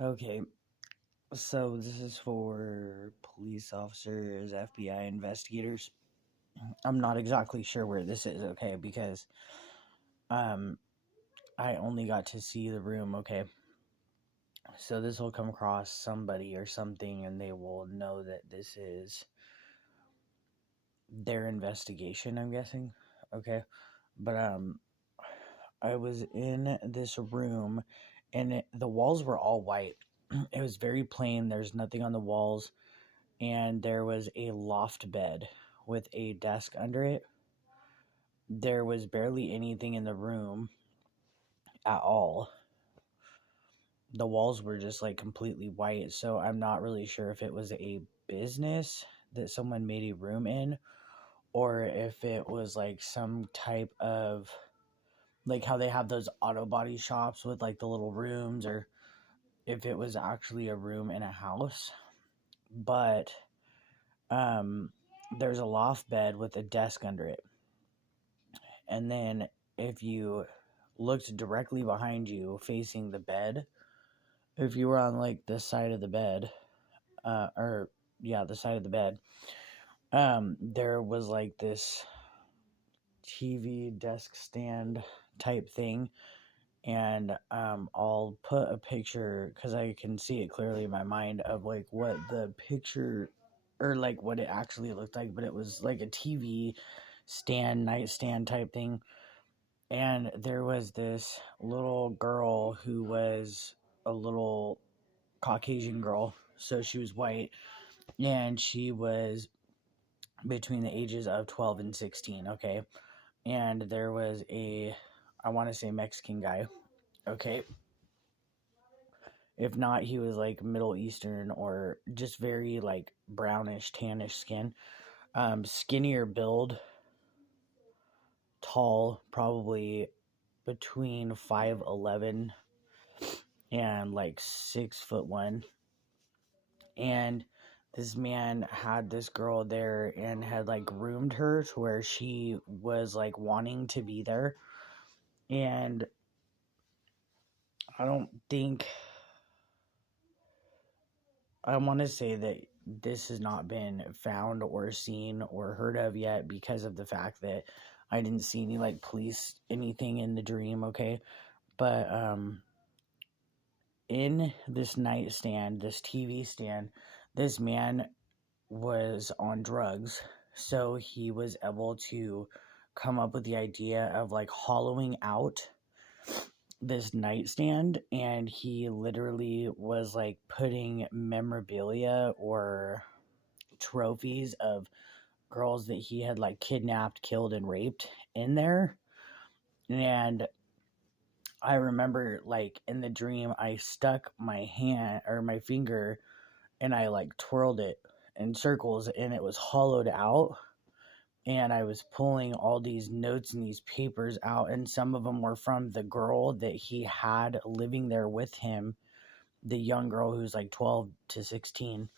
Okay, so this is for police officers, FBI investigators. I'm not exactly sure where this is, okay, because um I only got to see the room, okay. So this will come across somebody or something and they will know that this is their investigation, I'm guessing. Okay. But I was in this room and the walls were all white. It was very plain. There's nothing on the walls, and there was a loft bed with a desk under it. There was barely anything in the room at all. The walls were just like completely white, so I'm not really sure if it was a business that someone made a room in, or if it was like some type of, like how they have those auto body shops with like the little rooms, or if it was actually a room in a house. But um there's a loft bed with a desk under it, and then if you looked directly behind you facing the bed, if you were on like this side of the bed, or yeah, the side of the bed, there was like this TV desk stand type thing. And I'll put a picture because I can see it clearly in my mind of like what the picture, or like what it actually looked like. But it was like a TV stand, nightstand type thing. And there was this little girl who was a little Caucasian girl, so she was white, and she was between the ages of 12 and 16, okay? And there was a, I want to say Mexican guy, okay? If not, he was like Middle Eastern or just very like brownish, tannish skin. Skinnier build, tall, probably between 5'11" and like 6'1". And this man had this girl there and had like groomed her to where she was like wanting to be there. And I don't think, I want to say that this has not been found or seen or heard of yet because of the fact that I didn't see any like police anything in the dream, okay? But in this nightstand, this TV stand, this man was on drugs, so he was able to come up with the idea of like hollowing out this nightstand, and he literally was like putting memorabilia or trophies of girls that he had like kidnapped, killed, and raped in there. And I remember like in the dream, I stuck my hand or my finger and I like twirled it in circles and it was hollowed out. And I was pulling all these notes and these papers out, and some of them were from the girl that he had living there with him, the young girl who's like 12 to 16.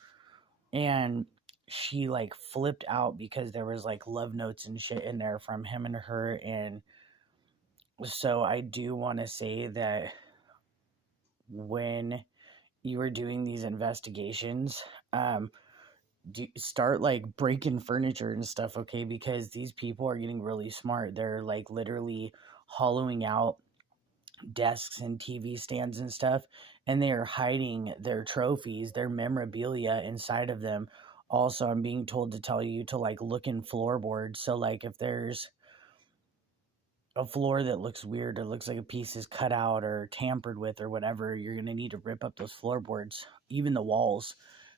And she like flipped out because there was like love notes and shit in there from him and her. And so I do want to say that when you were doing these investigations, start like breaking furniture and stuff, okay? Because these people are getting really smart. They're like literally hollowing out desks and TV stands and stuff, and they are hiding their trophies, their memorabilia inside of them. Also, I'm being told to tell you to like look in floorboards. So like if there's a floor that looks weird, it looks like a piece is cut out or tampered with or whatever, you're going to need to rip up those floorboards, even the walls,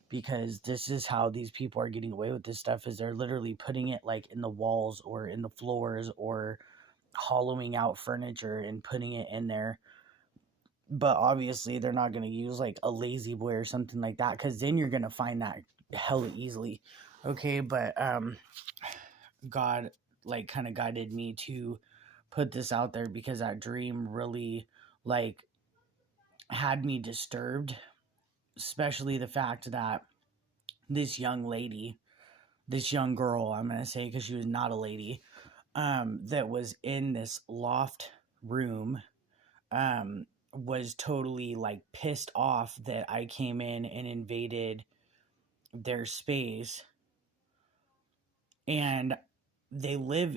because this is how these people are getting away with this stuff, is they're literally putting it like in the walls or in the floors or hollowing out furniture and putting it in there. But obviously they're not going to use like a lazy boy or something like that, because then you're going to find that hella easily, okay? But God like kind of guided me to put this out there because that dream really like had me disturbed, especially the fact that this young lady, this young girl, I'm going to say, because she was not a lady, that was in this loft room, was totally like pissed off that I came in and invaded their space, and they live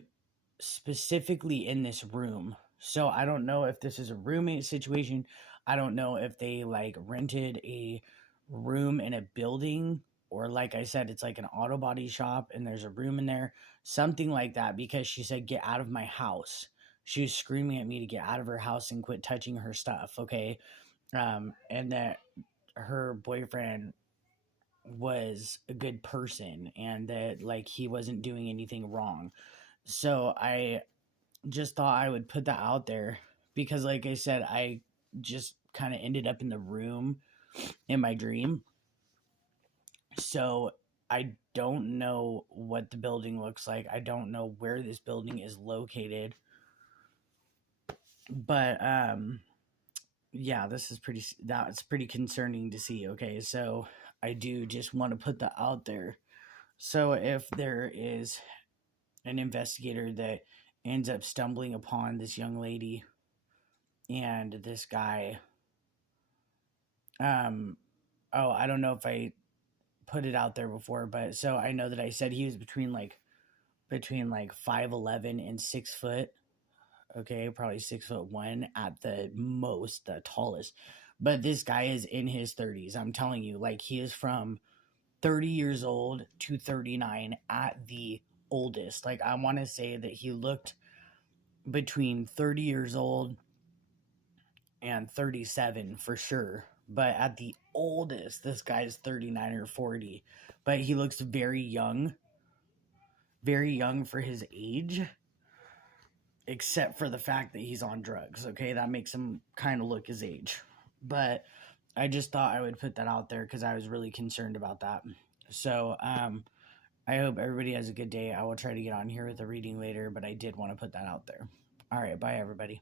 specifically in this room. So I don't know if this is a roommate situation. I don't know if they like rented a room in a building, or like I said, it's like an auto body shop and there's a room in there, something like that, because she said, "Get out of my house." She was screaming at me to get out of her house and quit touching her stuff, okay? And that her boyfriend was a good person and that like he wasn't doing anything wrong. So I just thought I would put that out there because, like I said, I just kind of ended up in the room in my dream. So I don't know what the building looks like. I don't know where this building is located. But yeah, that's pretty concerning to see. Okay, so I do just want to put that out there. So if there is an investigator that ends up stumbling upon this young lady and this guy, oh, I don't know if I put it out there before, but so I know that I said he was between like 5'11" and 6 foot. Okay, probably 6'1" at the most, the tallest. But this guy is in his 30s. I'm telling you, like he is from 30 years old to 39 at the oldest. Like I want to say that he looked between 30 years old and 37 for sure. But at the oldest, this guy's 39 or 40. But he looks very young for his age, except for the fact that he's on drugs. Okay, that makes him kind of look his age. But I just thought I would put that out there because I was really concerned about that. So I hope everybody has a good day. I will try to get on here with a reading later, but I did want to put that out there. All right, bye everybody.